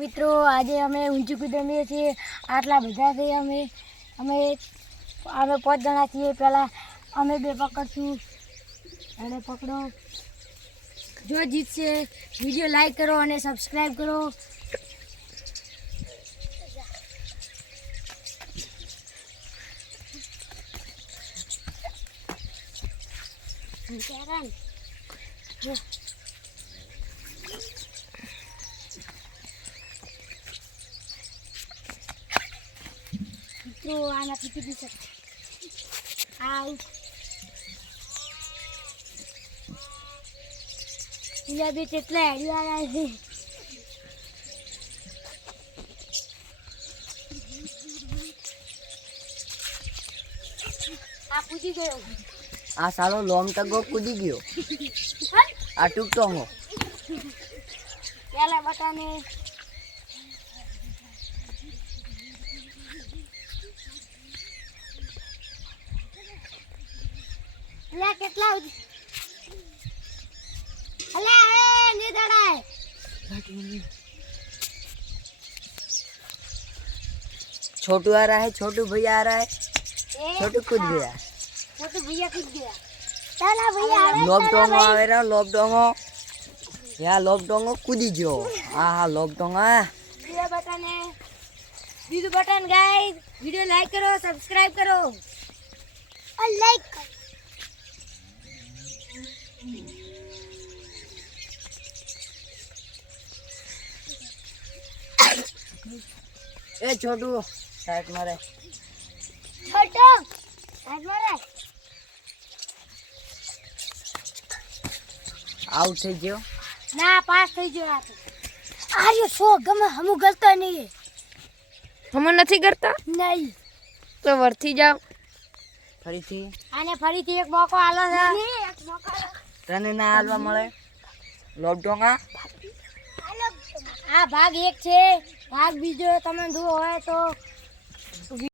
મિત્રો આજે અમે ઊંચી કૂદ રમીએ છીએ આટલા બધા છે અમે 5 જણા છીએ પહેલાં અમે 2 પકડશું અને પકડો જો જીતશે વિડીયો લાઈક કરો અને સબસ્ક્રાઈબ કરો तो आना किती दिसत आउ इला बी કેટલા હેડિયા છે આ કૂદી ગયો આ સાલો લોમ ટગો કૂદી ગયો આ ટૂકતો હો પેલા બટાને લે કેટલા અલે એ ની દડાય छोटू आ रहा है छोटू भैया आ रहा है छोटू कूद गया छोटू भैया कूद गया चला भैया आवे लोब डोंगो आवे रे लोब डोंगो या लोब डोंगो कूदी गयो હા હા લોબ ડોંગા ये बटन है Biju button guys video like करो सब्सक्राइब करो और लाइक करो ए छोटू साइड मारे छोटू साइड मारे आउट થઈ ગયો ના પાસ થઈ ગયો આ તો આર્યો શો ગમે હમુ ગલતા નહીં હમણાં નથી કરતા નહીં તો વર્થી જાવ ફરીથી આને ફરીથી એક મોકો આલો છે એક મોકો તને ના હાલવા મળે લોબ ડોંગા આ ભાગ 1 છે ભાગ બીજો તમે જો હોય તો